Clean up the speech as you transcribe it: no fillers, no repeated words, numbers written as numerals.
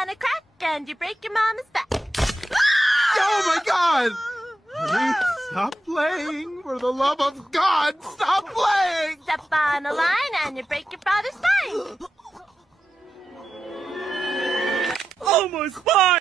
on a crack and you break your mama's back. Oh my God! Honey, stop playing! For the love of God, stop playing! Step on a line and you break your father's spine. Oh, my spine!